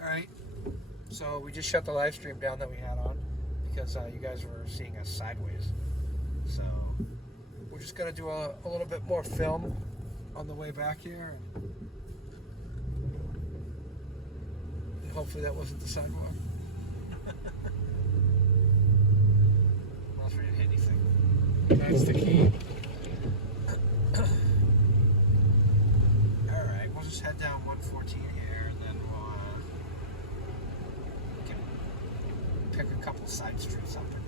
Alright, so we just shut the live stream down that we had on because you guys were seeing us sideways. So we're just going to do a little bit more film on the way back here. And hopefully that wasn't the sidewalk. Unless we didn't hit anything. That's the key. Alright, we'll just head down 114 here and then we'll pick a couple side streets up in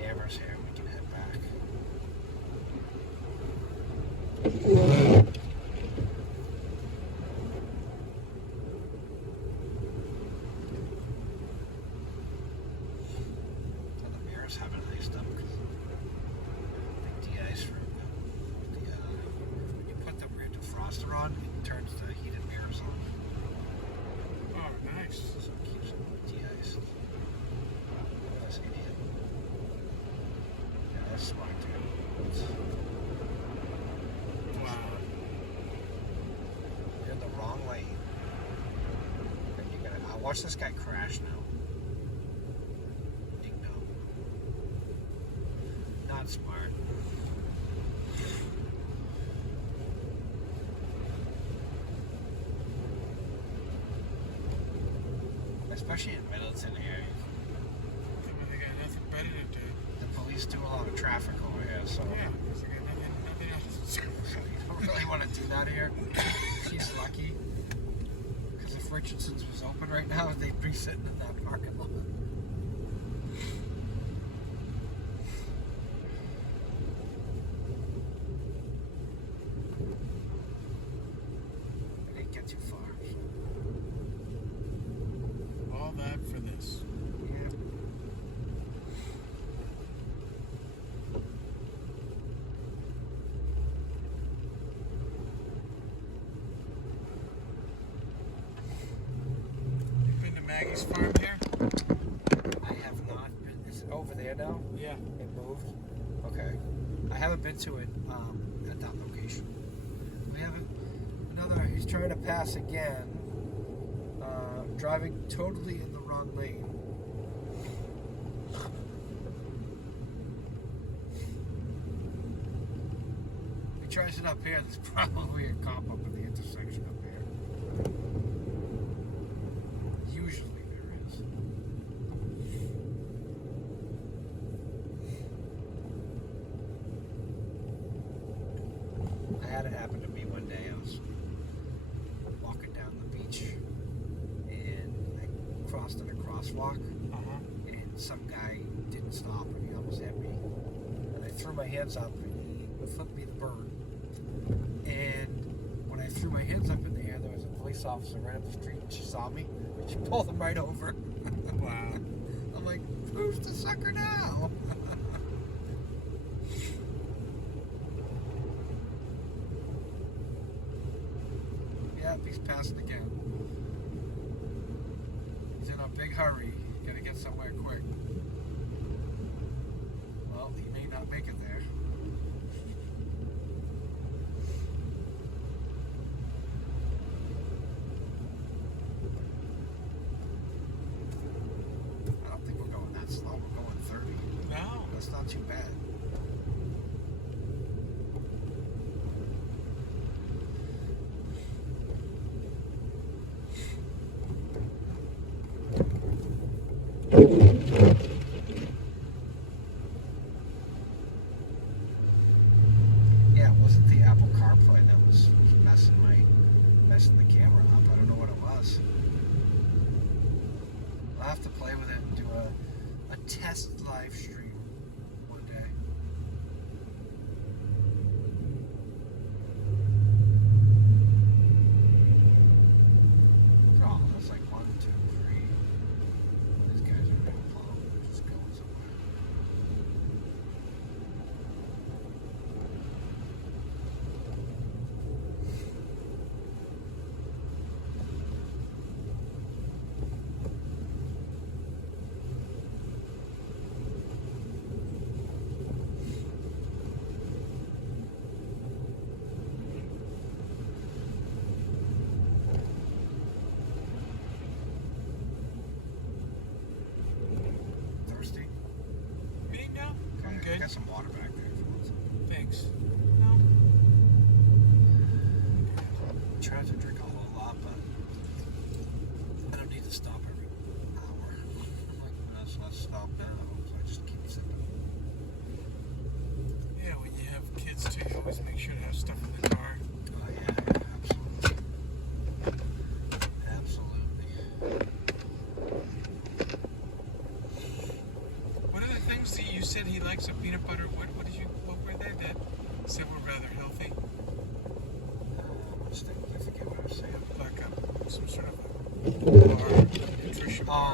Danvers here and we can head back. And the mirrors have it iced up because they de-ice for when you put the rear defroster on, it turns the heated mirrors on. Oh, nice. So it keeps them de-iced. That's an idiot. Yeah, that's smart, dude. Wow. You're in the wrong lane. And you gotta watch this guy crash now. Ding dong. Not smart. Especially in Middleton area. They got nothing better to do. The police do a lot of traffic over here, so Yeah, because they got nothing else to do. you don't really want to do that here. She's lucky. Because if Richardson's was open right now, they'd be sitting in that parking lot. It didn't get too far. All that for this. Yeah. You've been to Maggie's farm here? I have not been. Is it over there now? Yeah. It moved? Okay. I haven't been to it at that location. We haven't. He's trying to pass again. Driving totally in the wrong lane. If he tries it up here, there's probably a cop up at the intersection up here. Usually there is. I had it happen to me one day. I was walking down the beach and I crossed at a crosswalk Uh-huh. and some guy didn't stop and he almost hit me. And I threw my hands up and he flipped me the bird. And when I threw my hands up in the air, there was a police officer right up the street and she saw me. She pulled him right over. Wow. I'm like, who's the sucker now? Yep, he's passing again. He's in a big hurry. Gotta get somewhere quick. Well, he may not make it there. I don't think we're going that slow. We're going 30. No. That's not too bad. Yeah, it wasn't the Apple CarPlay that was messing the camera up. I don't know what it was. I'll have to play with it and do a test live stream one day. Oh, that's like 1, 2, 3. These guys are real long. They're just going somewhere.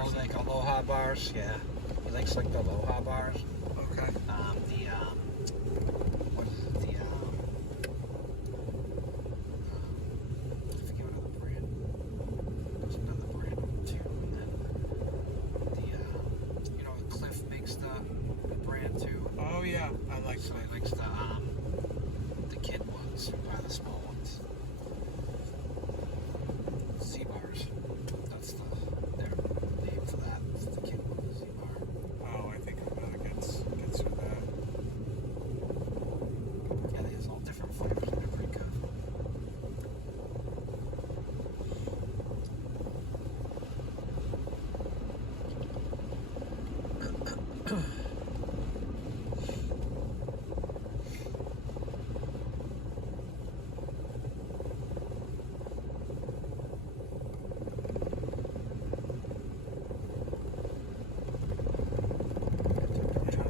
bars. like Aloha bars. Yeah, he likes like the Aloha bars. Okay. What is it? I forget what other brand. There's another brand too. And then Cliff makes the brand too. Oh yeah, I like So that. he likes the kid ones, or buy the small ones. Z bars. That's their name for that. It's the kid one, the Z bar. Oh, I think Amanda gets with that. Yeah, there's all different flavors and they're pretty good.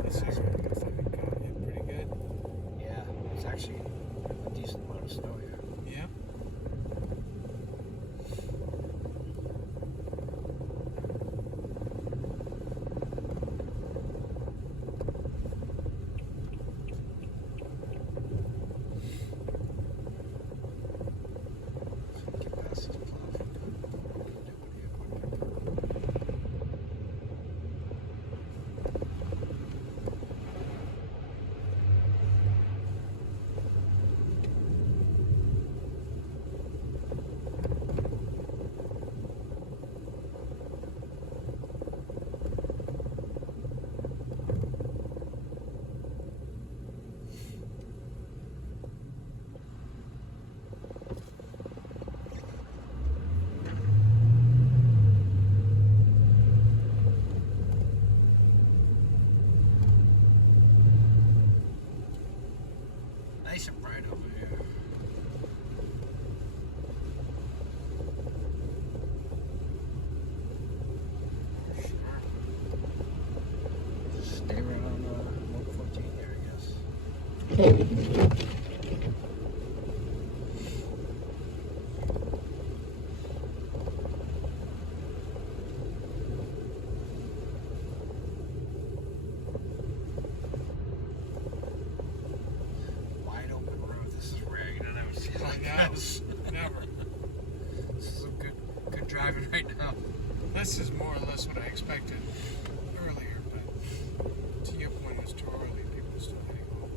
This is pretty good. Yeah, it's actually a decent amount of snow here. Yeah. Get past this plow. Nice and bright over here. Sure. Just stay right on 114 here, I guess. Wide open road. This is rare. You don't ever see it like No, this. never. This is some good driving right now. This is more or less what I expected earlier, but to your point, it was too early. People are still heading home.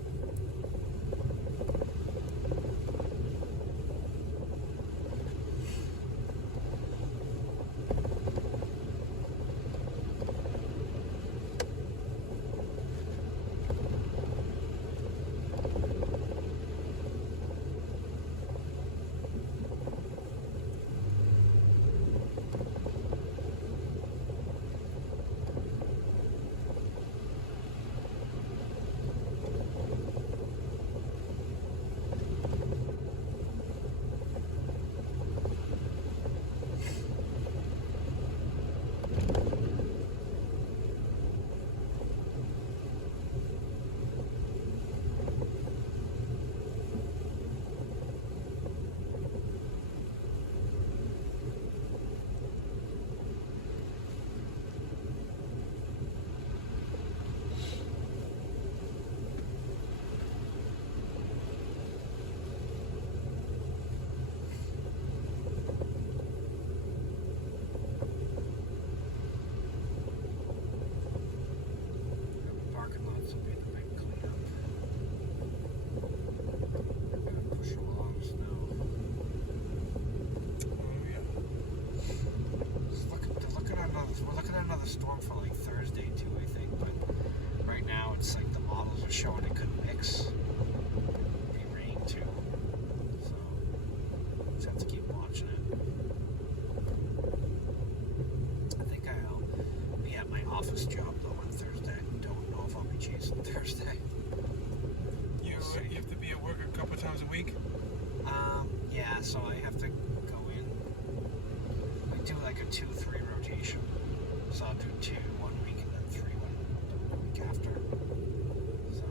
Parking lots will be the big cleanup. Gotta push along snow. Oh yeah. We're looking at another storm for like Thursday too, I think. But right now it's like the models are showing it could mix. Be rain too. So just have to keep watching it. I think I'll be at my office job though on Thursday. Don't know if I'll be chasing Thursday. You have to be at work a couple times a week. Yeah, so I have to go in. I do like a 2-3 rotation. So I'll do 2 1 week and then 3 the week after. So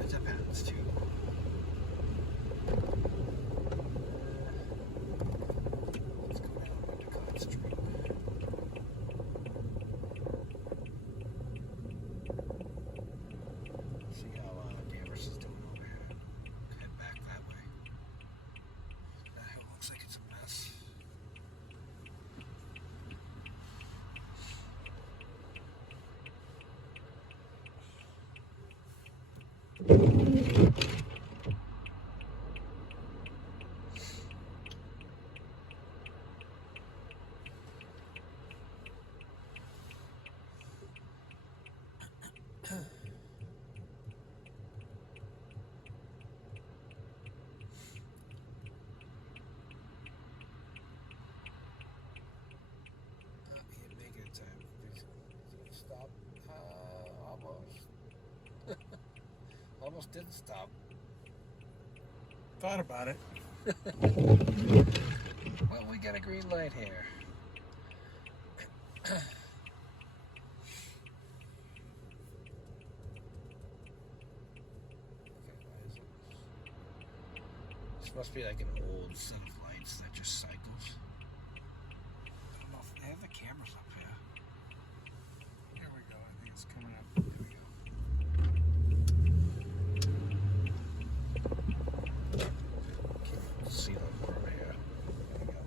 it depends too. Let's go down Endicott Street. You make it time. Stop. Almost. Almost didn't stop. Thought about it. Well, we got a green light here. This must be like an old set of lights that just cycles. I don't know if they have the cameras up here. Here we go. I think it's coming up. There we go. Can't see them from here. There we go.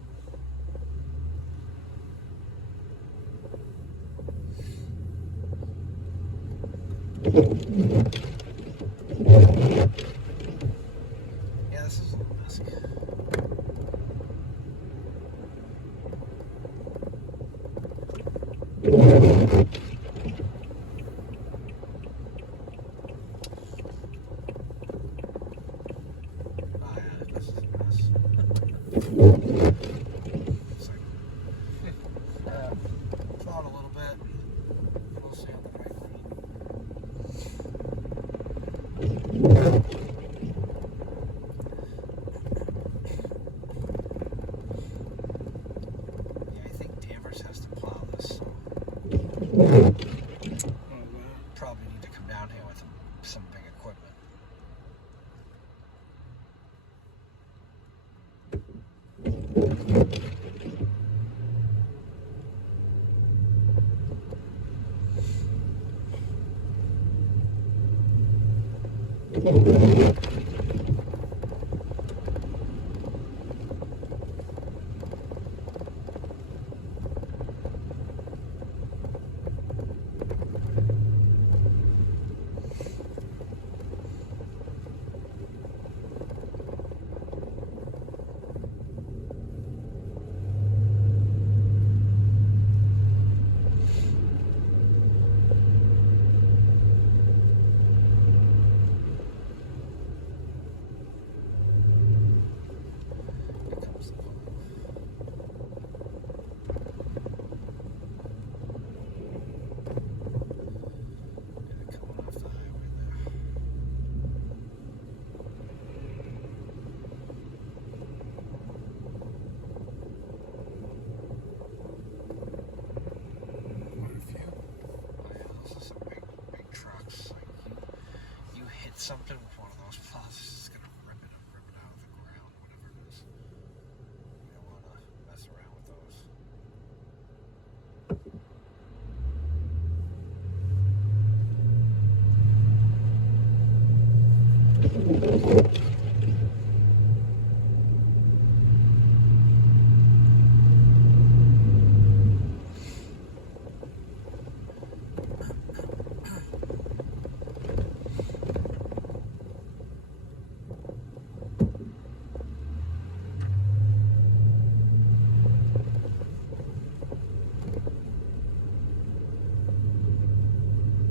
Yeah, this is a little messy. Oh yeah, this is a mess. It's like, plowed a little bit. We'll see how the right Yeah, I think Danvers has to plow this, so Oh, probably need to come down here with some big equipment. Here comes the plow. And they're coming off the highway there. quite a few. Oh yeah, those are some big trucks. Like you hit something with one of those plows, it's just gonna rip it out of the ground, whatever it is. You don't wanna mess around with those.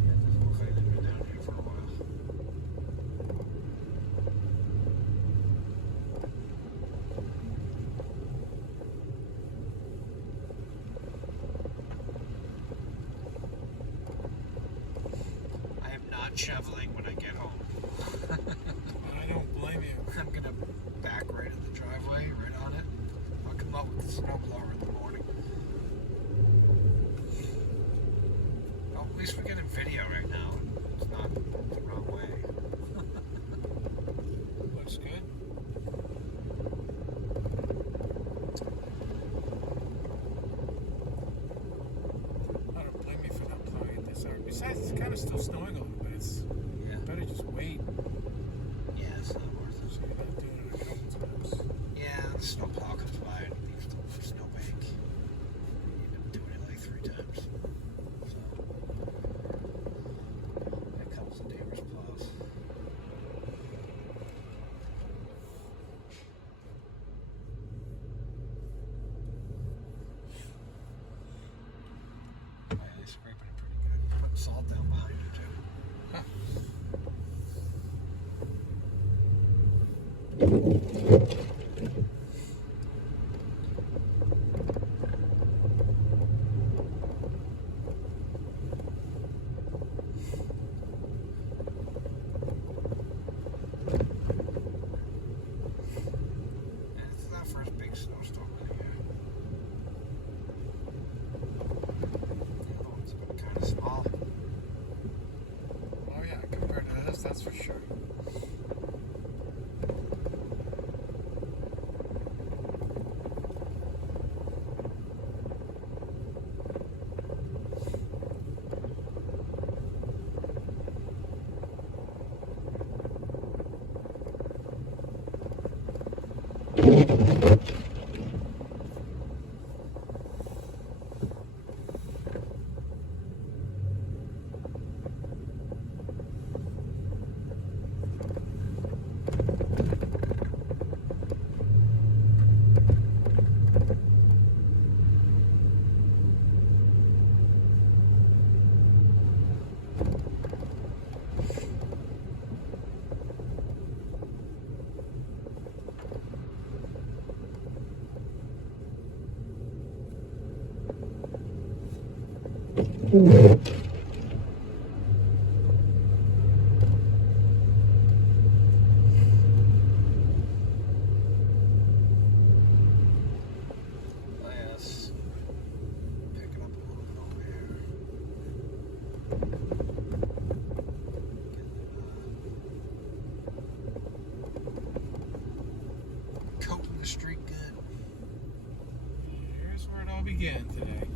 Yeah, it doesn't look like they've been down here for a while. I am not shoveling when I get home. I don't blame you. I'm gonna back right in the driveway, right on it. I'll come out with the snowblower in the morning. Well, at least we're getting video right now. It's not the wrong way. Looks good. I don't blame you for not plowing it this hour. Besides, it's kind of still snowing a little bit. It's Yeah. better just wait Yeah, it's not worth so it. you're not doing it a couple times. Yeah, the snowplow comes by and leaves the snowbank. You've been doing it like 3 times. So, here comes the Danvers plows. And it's our first big snowstorm of the year. Oh, it's been kind of small. Oh yeah, compared to this, that's for sure. Yes. Picking up a little bit over here. Coating the street good. Here's where it all began today.